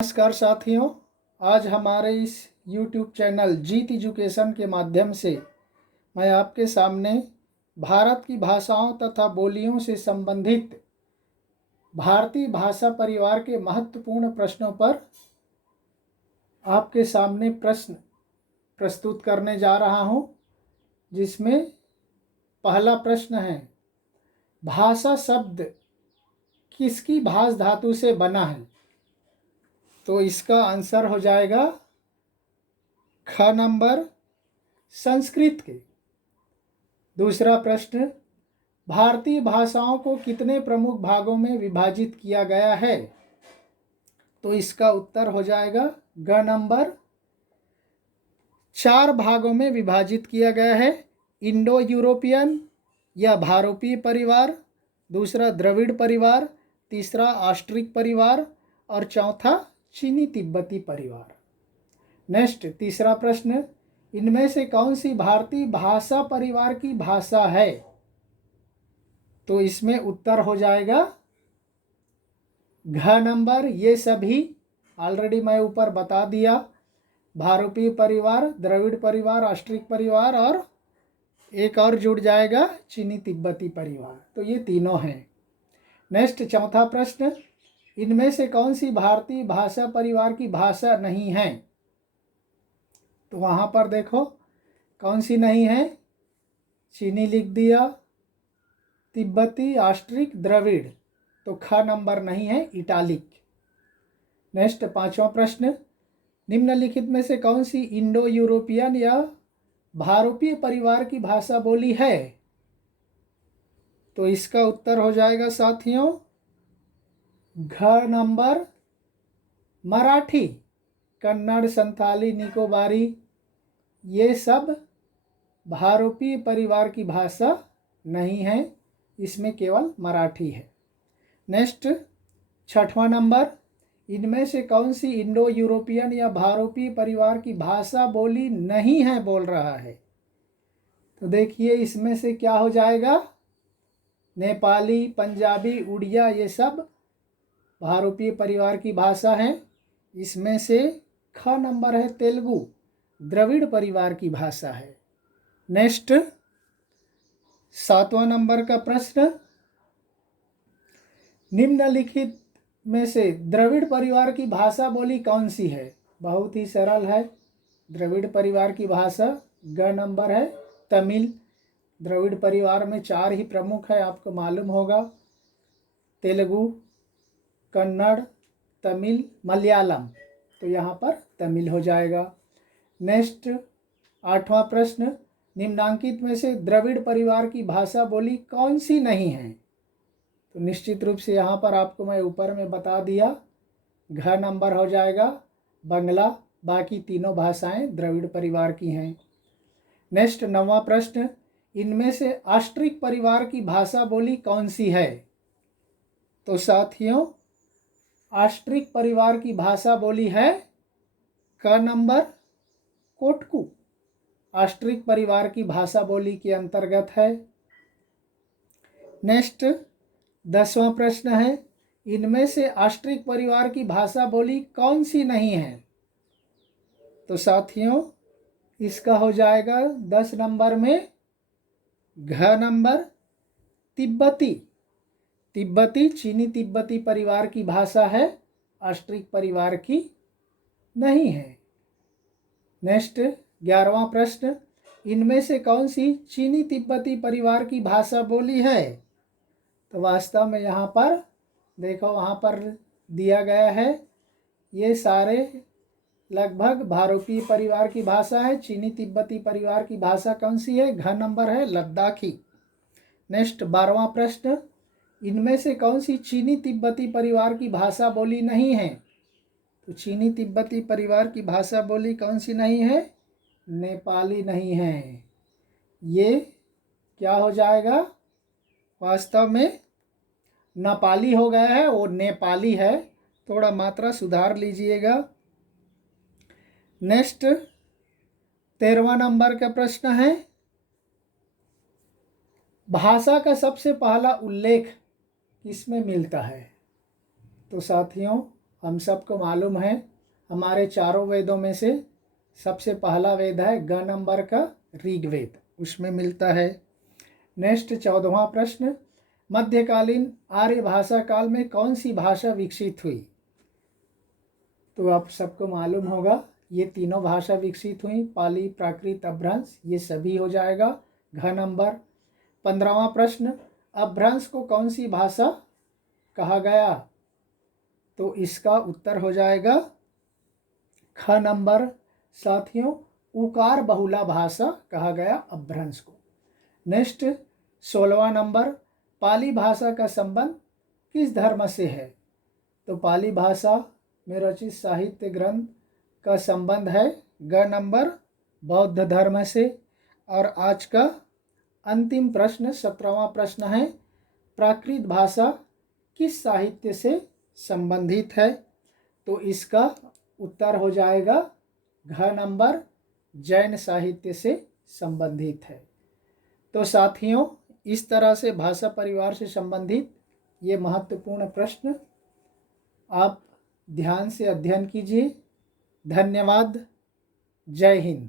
नमस्कार साथियों, आज हमारे इस YouTube चैनल जीत एजुकेशन के माध्यम से मैं आपके सामने भारत की भाषाओं तथा बोलियों से संबंधित भारतीय भाषा परिवार के महत्वपूर्ण प्रश्नों पर आपके सामने प्रश्न प्रस्तुत करने जा रहा हूं, जिसमें पहला प्रश्न है, भाषा शब्द किसकी भाष धातु से बना है? तो इसका आंसर हो जाएगा ख नंबर, संस्कृत के। दूसरा प्रश्न, भारतीय भाषाओं को कितने प्रमुख भागों में विभाजित किया गया है? तो इसका उत्तर हो जाएगा ग नंबर, 4 भागों में विभाजित किया गया है। इंडो यूरोपियन या भारोपीय परिवार, दूसरा द्रविड़ परिवार, तीसरा ऑस्ट्रिक परिवार और चौथा चीनी तिब्बती परिवार। नेक्स्ट, तीसरा प्रश्न, इनमें से कौन सी भारतीय भाषा परिवार की भाषा है? तो इसमें उत्तर हो जाएगा घ नंबर, ये सभी। ऑलरेडी मैं ऊपर बता दिया, भारोपीय परिवार, द्रविड़ परिवार, ऑस्ट्रिक परिवार और एक और जुड़ जाएगा चीनी तिब्बती परिवार। तो ये तीनों हैं। नेक्स्ट, चौथा प्रश्न, इनमें से कौन सी भारतीय भाषा परिवार की भाषा नहीं है? तो वहाँ पर देखो कौन सी नहीं है, चीनी लिख दिया, तिब्बती, ऑस्ट्रिक, द्रविड़। तो ख नंबर नहीं है, इटालिक। नेक्स्ट, पांचवा प्रश्न, निम्नलिखित में से कौन सी इंडो यूरोपियन या भारोपीय परिवार की भाषा बोली है? तो इसका उत्तर हो जाएगा साथियों घ नंबर, मराठी, कन्नड़, संथाली, निकोबारी, ये सब भारोपीय परिवार की भाषा नहीं है, इसमें केवल मराठी है। नेक्स्ट, छठवां नंबर, इनमें से कौन सी इंडो यूरोपियन या भारोपीय परिवार की भाषा बोली नहीं है बोल रहा है? तो देखिए इसमें से क्या हो जाएगा, नेपाली, पंजाबी, उड़िया, ये सब भारोपीय परिवार की भाषा है। इसमें से ख नंबर है, तेलुगु, द्रविड़ परिवार की भाषा है। नेक्स्ट, सातवां नंबर का प्रश्न, निम्नलिखित में से द्रविड़ परिवार की भाषा बोली कौन सी है? बहुत ही सरल है, द्रविड़ परिवार की भाषा ग नंबर है, तमिल। द्रविड़ परिवार में 4 ही प्रमुख है, आपको मालूम होगा, तेलुगु, कन्नड़, तमिल, मलयालम। तो यहाँ पर तमिल हो जाएगा। नेक्स्ट, 8वां प्रश्न, निम्नांकित में से द्रविड़ परिवार की भाषा बोली कौन सी नहीं है? तो निश्चित रूप से यहाँ पर आपको मैं ऊपर में बता दिया, घ नंबर हो जाएगा बंगला। बाकी तीनों भाषाएं द्रविड़ परिवार की हैं। नेक्स्ट, 9वां प्रश्न, इनमें से ऑस्ट्रिक परिवार की भाषा बोली कौन सी है? तो साथियों, ऑस्ट्रिक परिवार की भाषा बोली है क नंबर, कोटकू। ऑस्ट्रिक परिवार की भाषा बोली के अंतर्गत है। नेक्स्ट, 10वां प्रश्न है, इनमें से ऑस्ट्रिक परिवार की भाषा बोली कौन सी नहीं है? तो साथियों, इसका हो जाएगा 10 नंबर में घ नंबर, तिब्बती। तिब्बती चीनी तिब्बती परिवार की भाषा है, ऑस्ट्रिक परिवार की नहीं है। नेक्स्ट, 11वां प्रश्न, इनमें से कौन सी चीनी तिब्बती परिवार की भाषा बोली है? तो वास्तव में यहाँ पर देखो, वहाँ पर दिया गया है, ये सारे लगभग भारोपीय परिवार की भाषा है। चीनी तिब्बती परिवार की भाषा कौन सी है? घ नंबर है, लद्दाखी। नेक्स्ट, 12वां प्रश्न, इनमें से कौन सी चीनी तिब्बती परिवार की भाषा बोली नहीं है? तो चीनी तिब्बती परिवार की भाषा बोली कौन सी नहीं है? नेपाली नहीं है। ये क्या हो जाएगा, वास्तव में नेपाली हो गया है, वो नेपाली है, थोड़ा मात्रा सुधार लीजिएगा। नेक्स्ट, 13वां नंबर का प्रश्न है, भाषा का सबसे पहला उल्लेख किसमें मिलता है? तो साथियों, हम सबको मालूम है हमारे चारों वेदों में से सबसे पहला वेद है ग नंबर का ऋग्वेद, उसमें मिलता है। नेक्स्ट 14वां प्रश्न, मध्यकालीन आर्य भाषा काल में कौन सी भाषा विकसित हुई? तो आप सबको मालूम होगा ये तीनों भाषा विकसित हुई, पाली, प्राकृत, अपभ्रंश, ये सभी हो जाएगा घ नंबर। 15वां प्रश्न, अपभ्रंश को कौन सी भाषा कहा गया? तो इसका उत्तर हो जाएगा ख नंबर। साथियों, उकार बहुला भाषा कहा गया अपभ्रंश को। नेक्स्ट 16वां नंबर, पाली भाषा का संबंध किस धर्म से है? तो पाली भाषा में रचित साहित्य ग्रंथ का संबंध है ग नंबर बौद्ध धर्म से। और आज का अंतिम प्रश्न 17वां प्रश्न है, प्राकृत भाषा किस साहित्य से संबंधित है? तो इसका उत्तर हो जाएगा घ नंबर जैन साहित्य से संबंधित है। तो साथियों, इस तरह से भाषा परिवार से संबंधित ये महत्वपूर्ण प्रश्न आप ध्यान से अध्ययन कीजिए। धन्यवाद। जय हिंद।